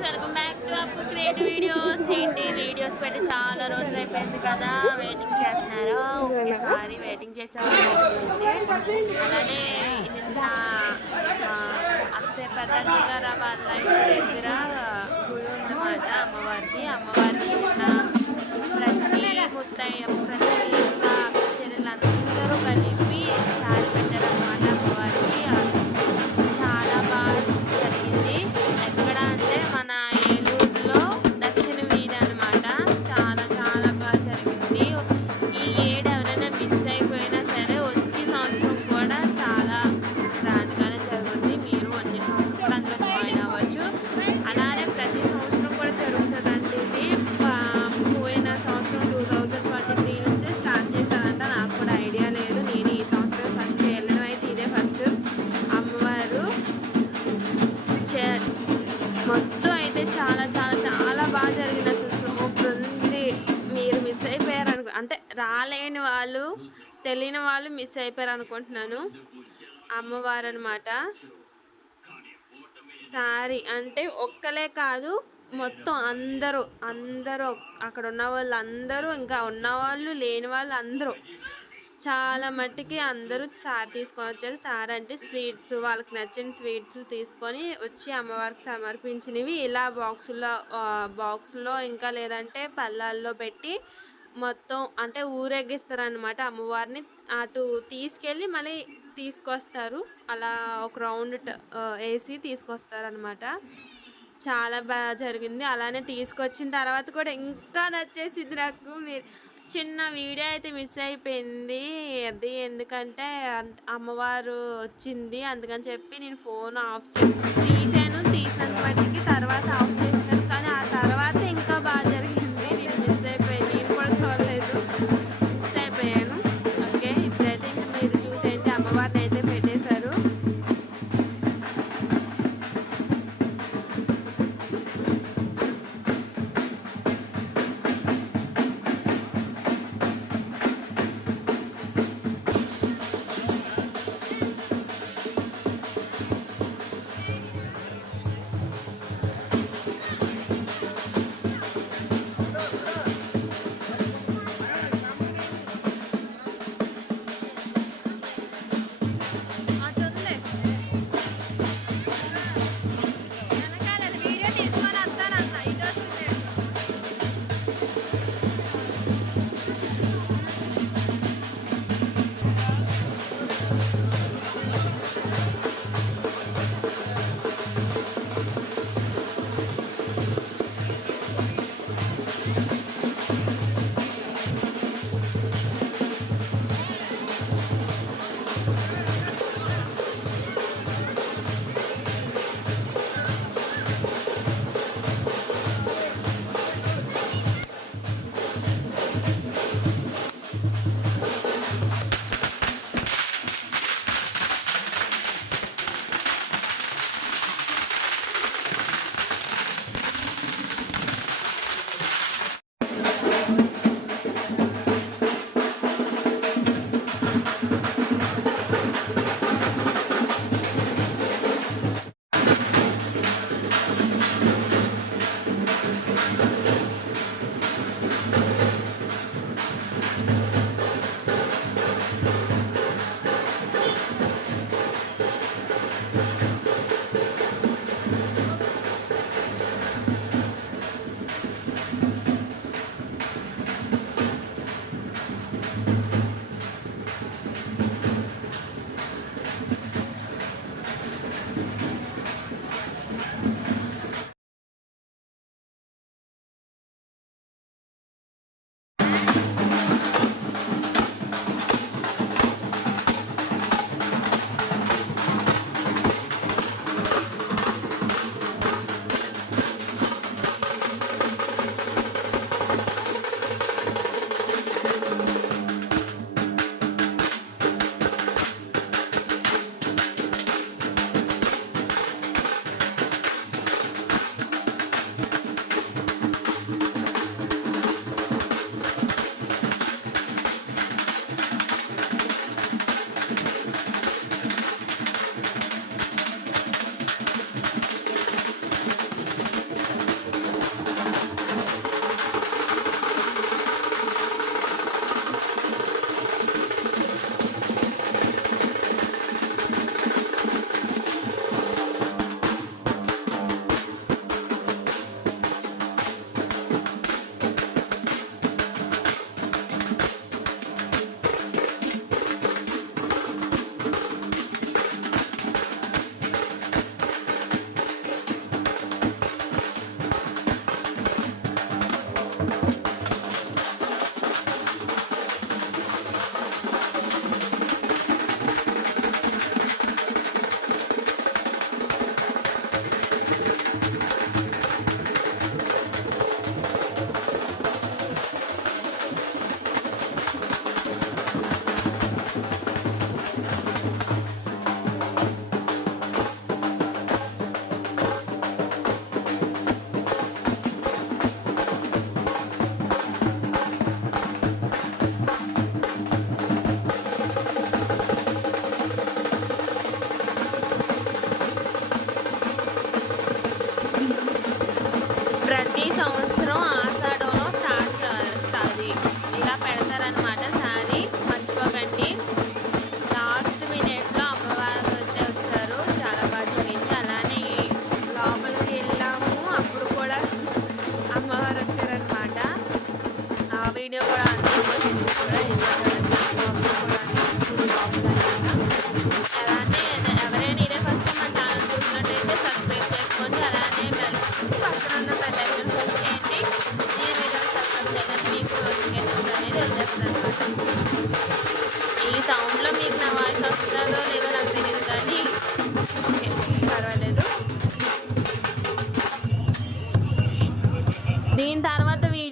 Friends, welcome back to అప్పు creative videos. ఏంటి videos పెట్టి చాలా రోజులు అయిపోయింది కదా, వెయిటింగ్ చేస్తున్నారా? ఒకేసారి వెయిటింగ్ చేసేవాళ్ళు అయిపోయింది. అలానే నిన్న మా అత్తే పెద్దమ్మ గారు వాళ్ళ ఇంటి దగ్గర గుడి ఉందన్నమాట, అమ్మవారికి నిన్న ప్రతి ముత్తయ్య ప్రతి చెల్లెలందరూ కలిపి సారి పెట్టారనమాట అమ్మవారికి. చాలా బాగా జరిగింది. ఎక్కడ అంటే మన ఏలూరులో దక్షిణ వీధి అనమాట. చాలా చాలా బాగా జరిగింది. ఈ ఏడు ఎవరైనా మిస్ అయిపోయినా సరే వచ్చే సంవత్సరం కూడా చాలా గ్రాండ్గానే జరుగుతుంది. మీరు వచ్చే సంవత్సరం కూడా అందులో జాయిన్ అవ్వచ్చు. అలానే ప్రతి సంవత్సరం కూడా జరుగుతుందండి. ఇది పోయిన సంవత్సరం 2023 నుంచి స్టార్ట్ చేశారంట. నాకు కూడా ఐడియా లేదు. నేను ఈ సంవత్సరం ఫస్ట్ వెళ్ళడం అయితే ఇదే ఫస్ట్. అమ్మవారు మొత్తం అయితే చాలా చాలా చాలా బాగా జరిగింది. అసలు సూపర్ ఉంది. మీరు మిస్ అయిపోయారు అంటే రాలేని వాళ్ళు, తెలియని వాళ్ళు మిస్ అయిపోయారు అనుకుంటున్నాను. అమ్మవారు అనమాట. సారీ అంటే ఒక్కలే కాదు, మొత్తం అందరూ అక్కడ ఉన్న వాళ్ళు అందరూ, ఇంకా ఉన్నవాళ్ళు లేని వాళ్ళు అందరూ చాలా మట్టికి అందరూ సారి తీసుకొని వచ్చారు. సార్ అంటే స్వీట్స్, వాళ్ళకి నచ్చిన స్వీట్స్ తీసుకొని వచ్చి అమ్మవారికి సమర్పించినవి ఇలా బాక్సులో ఇంకా లేదంటే పళ్ళాల్లో పెట్టి మొత్తం అంటే ఊరేగిస్తారనమాట. అమ్మవారిని అటు తీసుకెళ్ళి మళ్ళీ తీసుకొస్తారు. అలా ఒక రౌండ్ వేసి తీసుకొస్తారనమాట. చాలా బాగా జరిగింది. అలానే తీసుకొచ్చిన తర్వాత కూడా ఇంకా నచ్చేసింది నాకు. మీరు చిన్న వీడియో అయితే మిస్ అయిపోయింది. అది ఎందుకంటే అమ్మవారు వచ్చింది అందుకని చెప్పి నేను ఫోన్ ఆఫ్ తీసాను బట్టికి తర్వాత ఆఫ్ చేశాను. కానీ ఆ తర్వాత ఇంకా బాగా జరిగింది. నేను మిస్ అయిపోయాను. నేను కూడా చూడలేదు, మిస్ అయిపోయాను. ఓకే, ఇప్పుడైతే ఇంకా మీరు చూసేయండి. అమ్మవారిని అయితే పెట్టేశారు.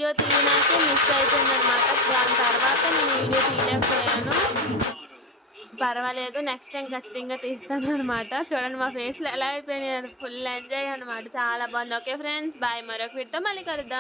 వీడియో తీయడానికే మిస్ అయిపోయిందనమాట. దాని తర్వాత నేను వీడియో తీయలేకపోయాను. పర్వాలేదు, నెక్స్ట్ టైం ఖచ్చితంగా తీస్తాను అనమాట. చూడండి మా ఫేస్లో ఎలా అయిపోయినాయి, ఫుల్ ఎంజాయ్ అనమాట, చాలా బాగుంది. ఓకే ఫ్రెండ్స్, బాయ్, మరొక వీడితో మళ్ళీ కలుద్దాం.